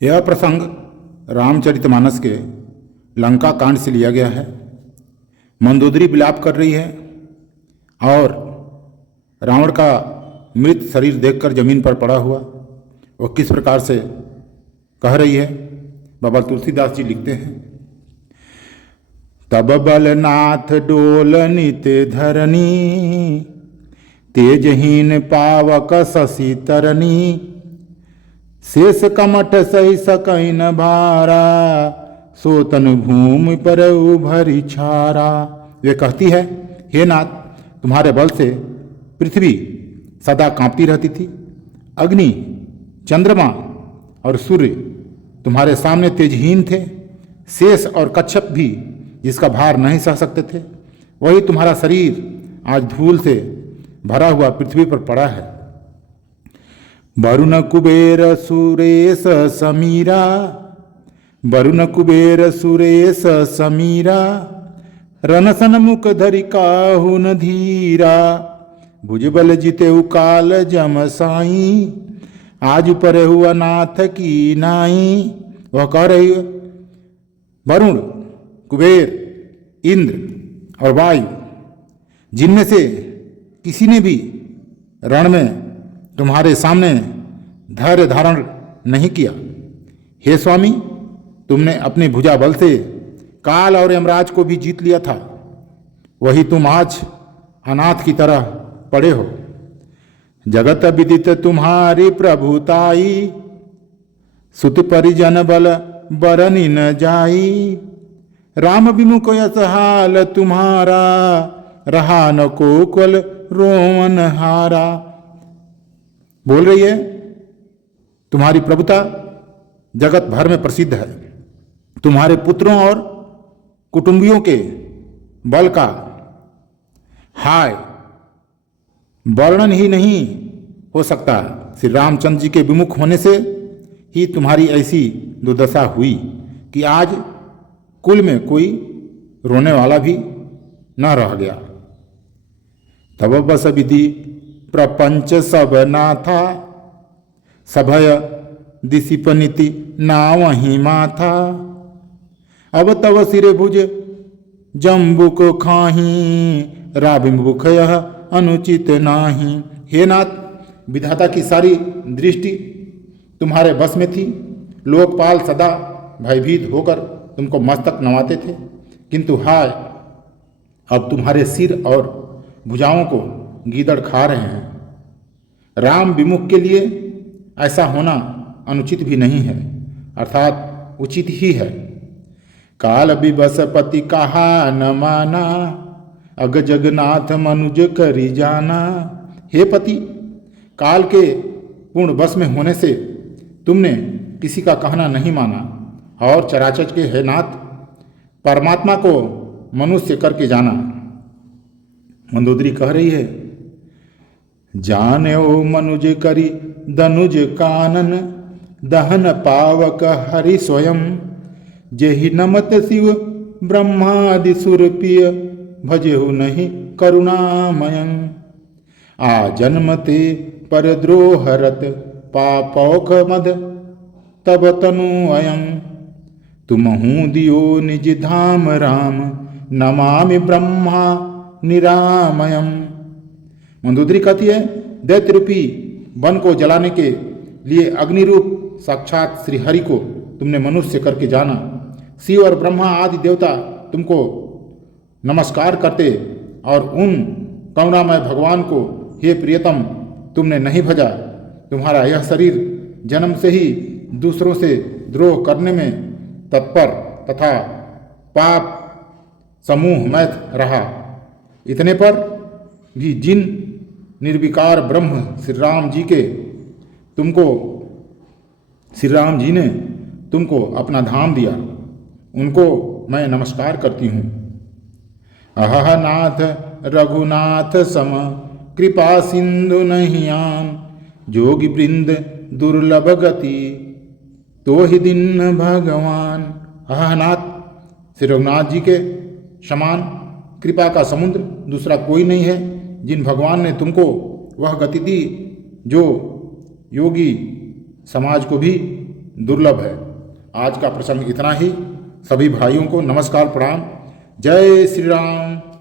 यह प्रसंग रामचरितमानस के लंका कांड से लिया गया है। मंदोदरी विलाप कर रही है और रावण का मृत शरीर देखकर जमीन पर पड़ा हुआ वो किस प्रकार से कह रही है। बाबा तुलसीदास जी लिखते हैं, तब बलनाथ डोल नित धरनी, तेजहीन पावक शशि तरनी, शेष कमठ सही सकैन भारा, सोतन भूमि पर उभरी छारा। वे कहती है, हे नाथ, तुम्हारे बल से पृथ्वी सदा कांपती रहती थी। अग्नि, चंद्रमा और सूर्य तुम्हारे सामने तेजहीन थे। शेष और कच्छप भी जिसका भार नहीं सह सकते थे। वही तुम्हारा शरीर आज धूल से भरा हुआ पृथ्वी पर पड़ा है। वरुण कुबेर सुरेश समीरा, वरुण कुबेर सुरेश समीरा, रनसन मुख धरि काहु न धीरा, भुजबल जिते काल जम साई, आज परे हुआ नाथ की नाई। वह कह रही है, वरुण, कुबेर, इंद्र और वायु, जिनमें से किसी ने भी रण में तुम्हारे सामने धैर्य धारण नहीं किया। हे स्वामी, तुमने अपने भुजा बल से काल और यमराज को भी जीत लिया था। वही तुम आज अनाथ की तरह पड़े हो। जगत विदित तुम्हारी प्रभुताई, सुत परिजन बल बरनी न जाई, राम विमुख यस हाल तुम्हारा, रहा न कोकल रोवन हारा। बोल रही है, तुम्हारी प्रभुता जगत भर में प्रसिद्ध है। तुम्हारे पुत्रों और कुटुंबियों के बल का हाय वर्णन ही नहीं हो सकता। श्री रामचंद्र जी के विमुख होने से ही तुम्हारी ऐसी दुर्दशा हुई कि आज कुल में कोई रोने वाला भी न रह गया। तब बस विधि प्रपंच सब नाथा, सभय दिशिपनिति नावही माथा, अब तव सिरे भुज जम्बुक खाही, राभिमुख यह अनुचित नाही। हे नाथ, विधाता की सारी दृष्टि तुम्हारे बस में थी। लोकपाल सदा भयभीत होकर तुमको मस्तक नवाते थे, किंतु हाय, अब तुम्हारे सिर और भुजाओं को गीदड़ खा रहे हैं। राम विमुख के लिए ऐसा होना अनुचित भी नहीं है, अर्थात उचित ही है। काल विबस पति कहा न माना, अग जगन्नाथ मनुज करी जाना। हे पति, काल के पूर्ण बस में होने से तुमने किसी का कहना नहीं माना और चराचर के हे नाथ, परमात्मा को मनुष्य करके जाना। मंदोदरी कह रही है, जाने ओ मनुज करी दनुज कानन, दहन पावक हरि स्वयं, जेहि नमत शिव ब्रह्मादि सुरपिय, भजेहु नहीं करुणामयं। आ जन्मते पर द्रोहरत पापौख मद, तब तनु अयं, तुमहु दियो निज धाम राम, नमामि ब्रह्मा निरामयम। मंदोदरी कहती है, दैत्य रूपी वन को जलाने के लिए अग्नि रूप साक्षात श्री हरि को तुमने मनुष्य करके जाना। शिव और ब्रह्मा आदि देवता तुमको नमस्कार करते और उन करुणामय भगवान को हे प्रियतम तुमने नहीं भजा। तुम्हारा यह शरीर जन्म से ही दूसरों से द्रोह करने में तत्पर तथा पाप समूह मैथ रहा। इतने पर भी जिन निर्विकार ब्रह्म श्री राम जी ने तुमको अपना धाम दिया, उनको मैं नमस्कार करती हूँ। अहह नाथ रघुनाथ सम, कृपा सिंधु नहीं आन, जोगी वृंद दुर्लभ गति, तो ही दिन भगवान। अहह नाथ, श्री रघुनाथ जी के समान कृपा का समुद्र दूसरा कोई नहीं है। जिन भगवान ने तुमको वह गति दी जो योगी समाज को भी दुर्लभ है। आज का प्रसंग इतना ही। सभी भाइयों को नमस्कार प्रणाम। जय श्री राम।